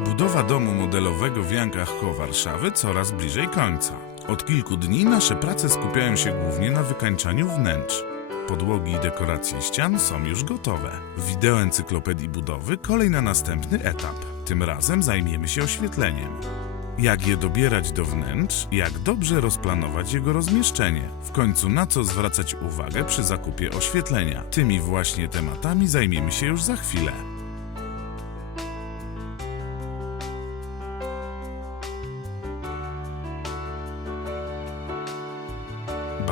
Budowa domu modelowego w Jankach koło Warszawy coraz bliżej końca. Od kilku dni nasze prace skupiają się głównie na wykańczaniu wnętrz. Podłogi i dekoracje ścian są już gotowe. W wideo encyklopedii budowy kolej na następny etap. Tym razem zajmiemy się oświetleniem. Jak je dobierać do wnętrz, jak dobrze rozplanować jego rozmieszczenie. W końcu na co zwracać uwagę przy zakupie oświetlenia. Tymi właśnie tematami zajmiemy się już za chwilę.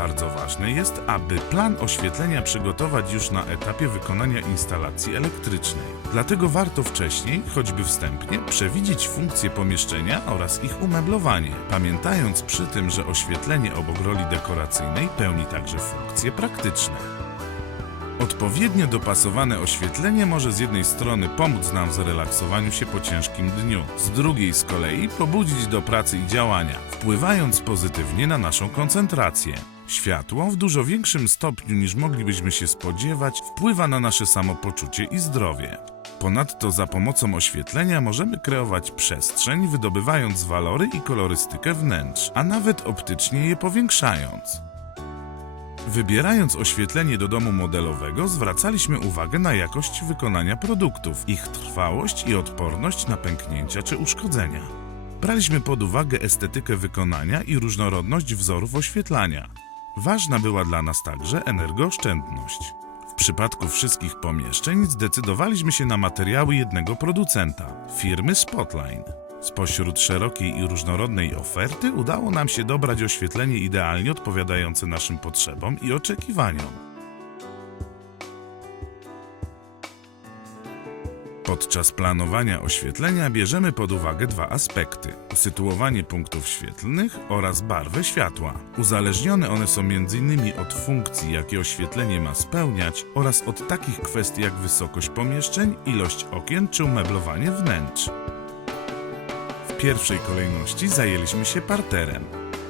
Bardzo ważne jest, aby plan oświetlenia przygotować już na etapie wykonania instalacji elektrycznej. Dlatego warto wcześniej, choćby wstępnie, przewidzieć funkcje pomieszczenia oraz ich umeblowanie, pamiętając przy tym, że oświetlenie obok roli dekoracyjnej pełni także funkcje praktyczne. Odpowiednio dopasowane oświetlenie może z jednej strony pomóc nam w zrelaksowaniu się po ciężkim dniu, z drugiej z kolei pobudzić do pracy i działania, wpływając pozytywnie na naszą koncentrację. Światło w dużo większym stopniu niż moglibyśmy się spodziewać wpływa na nasze samopoczucie i zdrowie. Ponadto za pomocą oświetlenia możemy kreować przestrzeń, wydobywając walory i kolorystykę wnętrz, a nawet optycznie je powiększając. Wybierając oświetlenie do domu modelowego, zwracaliśmy uwagę na jakość wykonania produktów, ich trwałość i odporność na pęknięcia czy uszkodzenia. Braliśmy pod uwagę estetykę wykonania i różnorodność wzorów oświetlania. Ważna była dla nas także energooszczędność. W przypadku wszystkich pomieszczeń zdecydowaliśmy się na materiały jednego producenta firmy Spotline. Spośród szerokiej i różnorodnej oferty udało nam się dobrać oświetlenie idealnie odpowiadające naszym potrzebom i oczekiwaniom. Podczas planowania oświetlenia bierzemy pod uwagę dwa aspekty: usytuowanie punktów świetlnych oraz barwę światła. Uzależnione one są m.in. od funkcji, jakie oświetlenie ma spełniać, oraz od takich kwestii jak wysokość pomieszczeń, ilość okien czy umeblowanie wnętrz. Pierwszej kolejności zajęliśmy się parterem.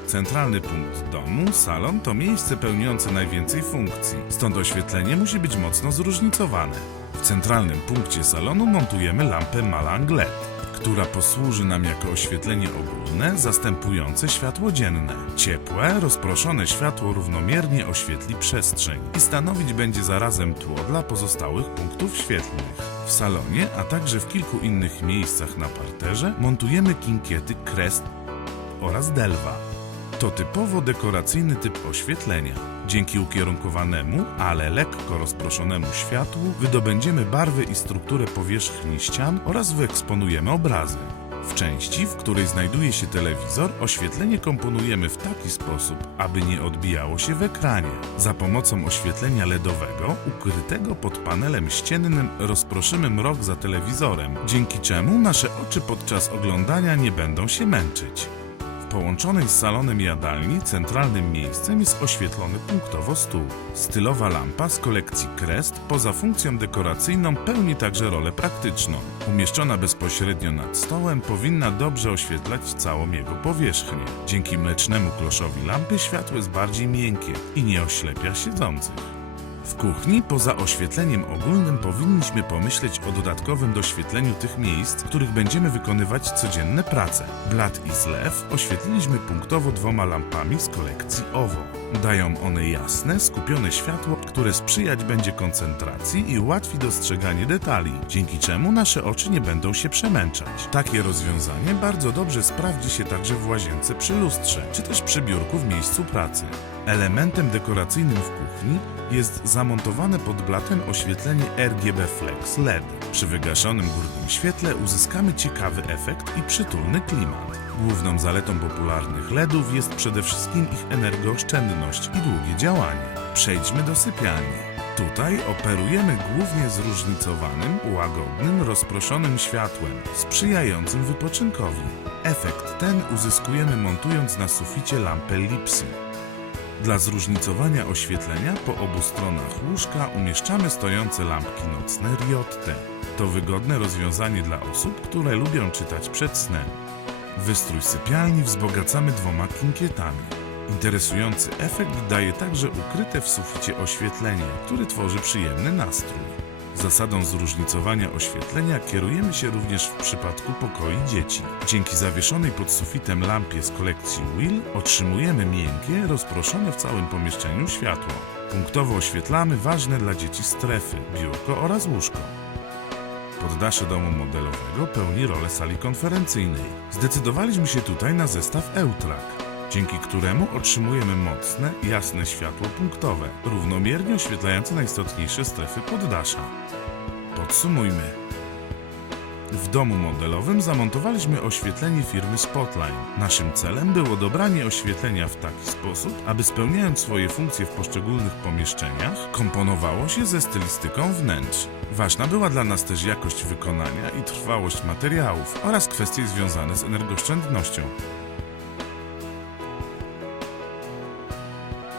Centralny punkt domu, salon to miejsce pełniące najwięcej funkcji, stąd oświetlenie musi być mocno zróżnicowane. W centralnym punkcie salonu montujemy lampę Malang LED, która posłuży nam jako oświetlenie ogólne zastępujące światło dzienne. Ciepłe, rozproszone światło równomiernie oświetli przestrzeń i stanowić będzie zarazem tło dla pozostałych punktów świetlnych. W salonie, a także w kilku innych miejscach na parterze montujemy kinkiety Crest oraz Delva. To typowo dekoracyjny typ oświetlenia. Dzięki ukierunkowanemu, ale lekko rozproszonemu światłu wydobędziemy barwy i strukturę powierzchni ścian oraz wyeksponujemy obrazy. W części, w której znajduje się telewizor, oświetlenie komponujemy w taki sposób, aby nie odbijało się w ekranie. Za pomocą oświetlenia LEDowego, ukrytego pod panelem ściennym, rozproszymy mrok za telewizorem, dzięki czemu nasze oczy podczas oglądania nie będą się męczyć. Połączonej z salonem jadalni centralnym miejscem jest oświetlony punktowo stół. Stylowa lampa z kolekcji Crest poza funkcją dekoracyjną pełni także rolę praktyczną. Umieszczona bezpośrednio nad stołem powinna dobrze oświetlać całą jego powierzchnię. Dzięki mlecznemu kloszowi lampy światło jest bardziej miękkie i nie oślepia siedzących. W kuchni, poza oświetleniem ogólnym, powinniśmy pomyśleć o dodatkowym doświetleniu tych miejsc, w których będziemy wykonywać codzienne prace. Blat i zlew oświetliliśmy punktowo dwoma lampami z kolekcji OWO. Dają one jasne, skupione światło, które sprzyjać będzie koncentracji i ułatwi dostrzeganie detali, dzięki czemu nasze oczy nie będą się przemęczać. Takie rozwiązanie bardzo dobrze sprawdzi się także w łazience przy lustrze, czy też przy biurku w miejscu pracy. Elementem dekoracyjnym w kuchni jest zamontowane pod blatem oświetlenie RGB Flex LED. Przy wygaszonym górnym świetle uzyskamy ciekawy efekt i przytulny klimat. Główną zaletą popularnych LEDów jest przede wszystkim ich energooszczędność i długie działanie. Przejdźmy do sypialni. Tutaj operujemy głównie zróżnicowanym, łagodnym, rozproszonym światłem, sprzyjającym wypoczynkowi. Efekt ten uzyskujemy montując na suficie lampę Lipsy. Dla zróżnicowania oświetlenia po obu stronach łóżka umieszczamy stojące lampki nocne Riotte. To wygodne rozwiązanie dla osób, które lubią czytać przed snem. Wystrój sypialni wzbogacamy dwoma kinkietami. Interesujący efekt daje także ukryte w suficie oświetlenie, które tworzy przyjemny nastrój. Zasadą zróżnicowania oświetlenia kierujemy się również w przypadku pokoi dzieci. Dzięki zawieszonej pod sufitem lampie z kolekcji Will otrzymujemy miękkie, rozproszone w całym pomieszczeniu światło. Punktowo oświetlamy ważne dla dzieci strefy, biurko oraz łóżko. Poddasze domu modelowego pełni rolę sali konferencyjnej. Zdecydowaliśmy się tutaj na zestaw Eutrak, dzięki któremu otrzymujemy mocne, jasne światło punktowe, równomiernie oświetlające najistotniejsze strefy poddasza. Podsumujmy. W domu modelowym zamontowaliśmy oświetlenie firmy Spotline. Naszym celem było dobranie oświetlenia w taki sposób, aby spełniając swoje funkcje w poszczególnych pomieszczeniach, komponowało się ze stylistyką wnętrz. Ważna była dla nas też jakość wykonania i trwałość materiałów oraz kwestie związane z energooszczędnością.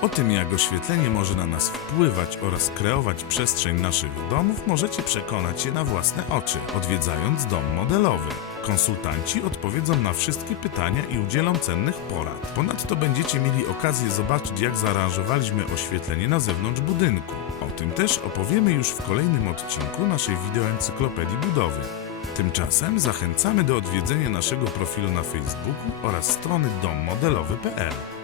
O tym, jak oświetlenie może na nas wpływać oraz kreować przestrzeń naszych domów, możecie przekonać się na własne oczy, odwiedzając dom modelowy. Konsultanci odpowiedzą na wszystkie pytania i udzielą cennych porad. Ponadto będziecie mieli okazję zobaczyć, jak zaaranżowaliśmy oświetlenie na zewnątrz budynku. O tym też opowiemy już w kolejnym odcinku naszej wideoencyklopedii budowy. Tymczasem zachęcamy do odwiedzenia naszego profilu na Facebooku oraz strony dommodelowy.pl.